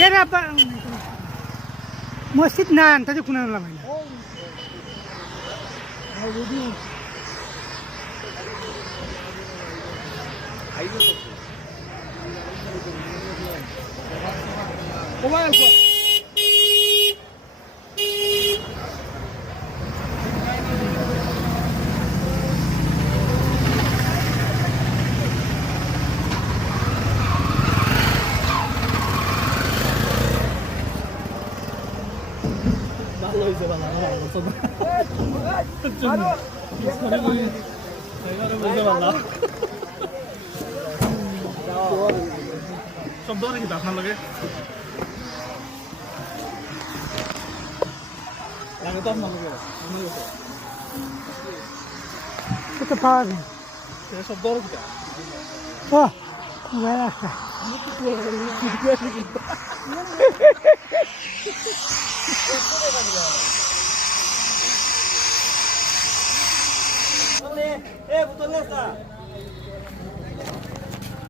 এর আবার মসজিদ না তাতে কোন লাগাই না ভালো হয়েছে ভালো আমার পছন্দ বুঝতে পারলাম শব্দ নাকি আপনার লাগে লাগে তো আপনার লাগে কত পাওয়া যায় শব্দ কি ও মোবাইল আসছে Eh, betul lah.